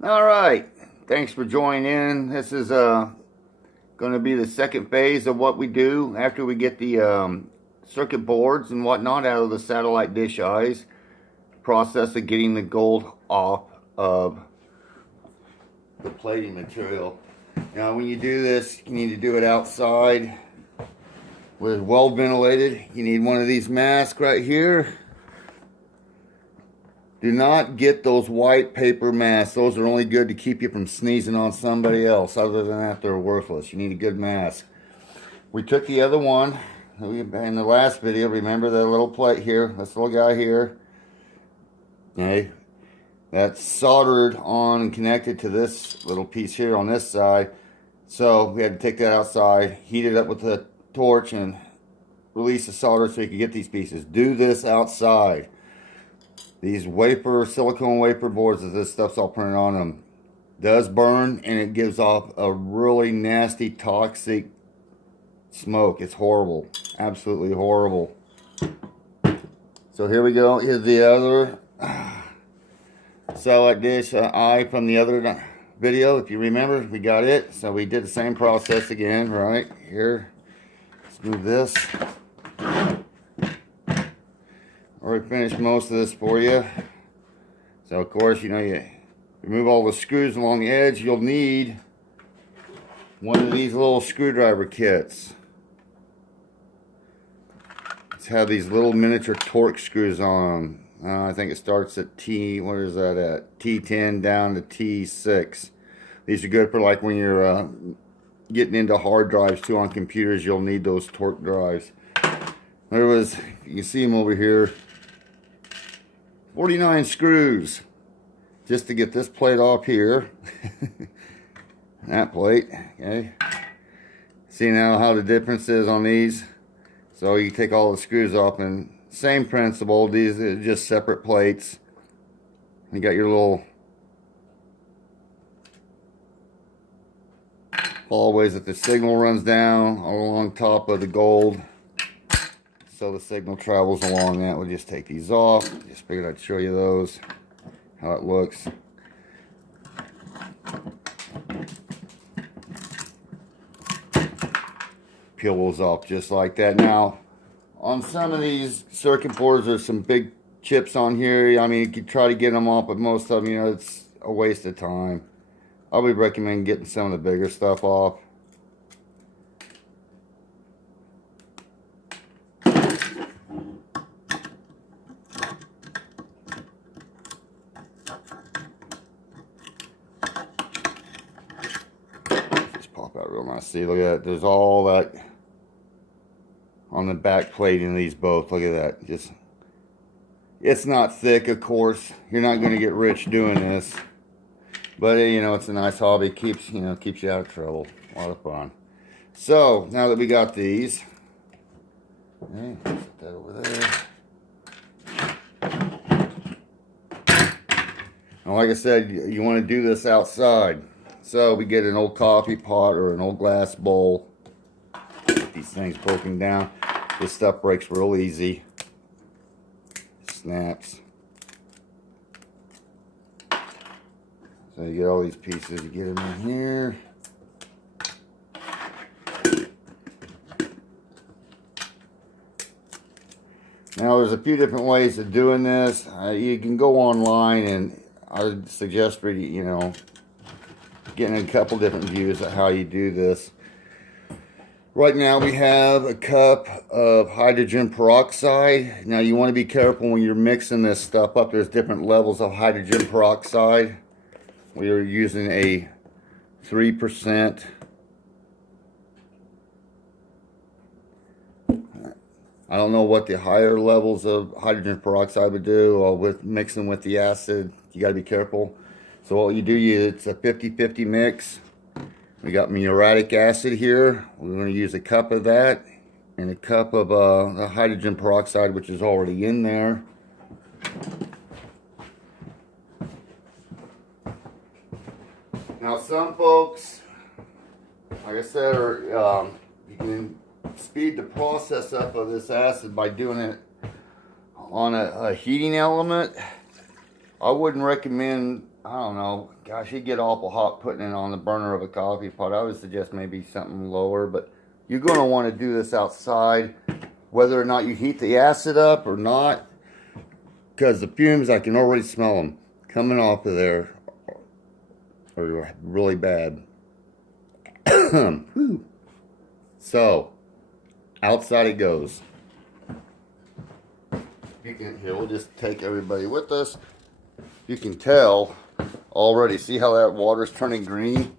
All right, thanks for joining in. This is going to be the second phase of what we do after we get the circuit boards and whatnot out of the satellite dish eyes. Process of getting the gold off of the plating material. Now, when you do this, you need to do it outside where it's well ventilated. You need one of these masks right here. Do not get those white paper masks. Those are only good to keep you from sneezing on somebody else. Other than that, they're worthless. You need a good mask. We took the other one in the last video. Remember that little plate here? This little guy here. Okay. That's soldered on and connected to this little piece here on this side. So we had to take that outside, heat it up with a torch, and release the solder so you can get these pieces. Do this outside. These silicone wafer boards, as this stuff's all printed on them, does burn, and it gives off a really nasty, toxic smoke. It's horrible. Absolutely horrible. So here we go. Here's the other satellite dish eye from the other video. If you remember, we got it. So we did the same process again, right? Here. Let's move this. Already finished most of this for you. So of course, you remove all the screws along the edge. You'll need one of these little screwdriver kits. Let's have these little miniature Torx screws on them. I think it starts at what is that at? T10 down to T6. These are good for like when you're getting into hard drives too on computers. You'll need those Torx drives. You can see them over here. 49 screws just to get this plate off here. That plate, okay. See now how the difference is on these? So you take all the screws off, and same principle. These are just separate plates. You got your little hallways that the signal runs down along top of the gold. So the signal travels along that. We'll just take these off. Just figured I'd show you those, how it looks. Peel those off just like that. Now, on some of these circuit boards, there's some big chips on here. I mean, you could try to get them off, but most of them, it's a waste of time. I would recommend getting some of the bigger stuff off. Out real nice. See, look at that. There's all that on the back plate in these both. Look at that. It's not thick, of course. You're not going to get rich doing this, but it's a nice hobby. Keeps you out of trouble. A lot of fun. So now that we got these, okay, set that over there. Now, like I said, you want to do this outside. So we get an old coffee pot or an old glass bowl. Get these things broken down. This stuff breaks real easy. Snaps. So you get all these pieces. You get them in here. Now there's a few different ways of doing this. You can go online, and I would suggest for getting a couple different views of how you do this. Right now we have a cup of hydrogen peroxide. Now you want to be careful when you're mixing this stuff up. There's different levels of hydrogen peroxide. We are using a 3%. I don't know what the higher levels of hydrogen peroxide would do, or with mixing with the acid. You got to be careful. So what you do, it's a 50-50 mix. We got muriatic acid here. We're going to use a cup of that and a cup of the hydrogen peroxide, which is already in there. Now some folks, like I said, you can speed the process up of this acid by doing it on a heating element. I wouldn't recommend, I don't know, gosh, you get awful hot putting it on the burner of a coffee pot. I would suggest maybe something lower, but you're going to want to do this outside, whether or not you heat the acid up or not, because the fumes, I can already smell them coming off of there are really bad. So, outside it goes. You can, here, we'll just take everybody with us. You can tell already, see how that water's turning green?